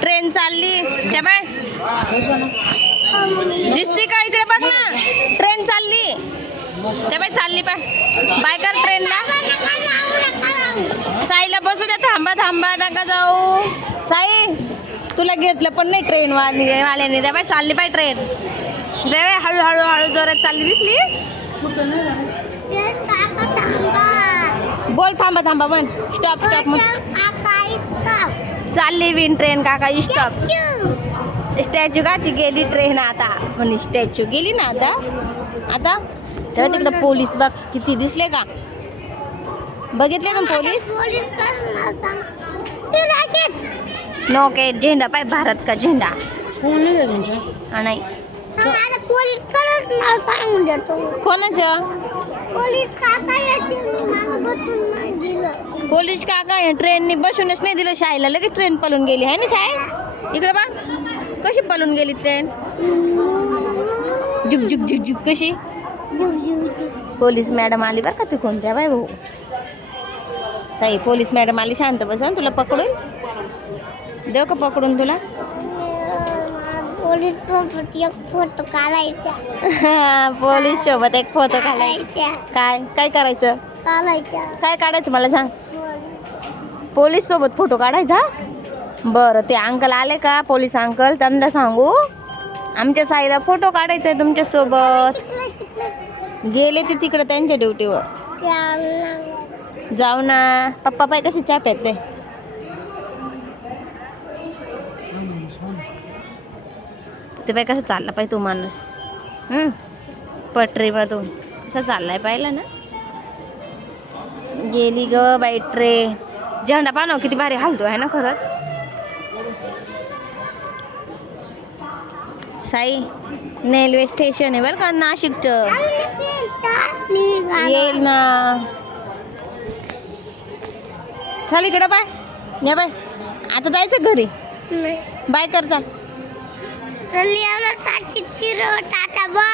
Train चालली. त्या bye. दिसती का इकडे बघ ना? ट्रेन चालली. त्या बाय चालली पाय बाय कर ट्रेनला. साईला बसू द्या थांबा थांबा नका जाऊ. साई तुला घेतलं पण नाही ट्रेन वाली वाल्याने. त्या बाय चालली पाय ट्रेन. रे हळू हळू हळू जोरात चालली दिसली. बोल थांबा थांबा म्हण. स्टॉप स्टॉप म्हण. चालली विन ट्रेन काका स्टॉप स्टॅच्यू काची गेली ट्रेन आता? पण स्टॅच्यू गेली ना आता? आता? तर तिकडे पोलीस बघ किती दिसले का? बघितले ना पोलीस? नो के झेंडा पाय भारत का झेंडा? कोण नाही हा, कोणाचं? पोलीस काका येते मला बसून नाही दिलं. पोलीस काका या ट्रेननी बसूनच नाही दिलं शाळेला लगेच ट्रेन पळून गेली आहे ना शाळे इकडे बघ कशी पळून गेली ट्रेन? झुक झुक झुक झुक कशी? पोलीस मॅडम आली बरं का तू कोणत्या बाय भाऊ? साई पोलीस मॅडम आली शांत बस तुला पकडून? देऊ का पकडून तुला? पोलीस सोबत एक फोटो काढायचा. पोलीस सोबत एक फोटो काढायचा. काढायचा. काय काय करायचं? काढायचा. काय काढायचं मला सांग? पोलीस. सोबत फोटो काढायचा? बरं ते अंकल आले का? पोलीस अंकल त्यांना सांगू? आमच्या साईला फोटो काढायचा आहे तुमच्यासोबत गेले ते तिकडे त्यांच्या ड्युटीवर. जाऊ ना. पप्पा पाय कसे चाप आहेत ते? ते बाय कसं चालला पाहिजे तो माणूस? हं? पटरीमधून कसं चाललाय पाहिला ना? गेली ग बाई ट्रेन झेंडा पानव किती भारी हालतो आहे ना खरंच? साई रेल्वे स्टेशन आहे बरं का नाशिकचं? येईल ना. चल इकडं बाय या बाय आता जायचं घरी? बाय कर चाल. চলি আমরা সাথী ছিল টাটা বা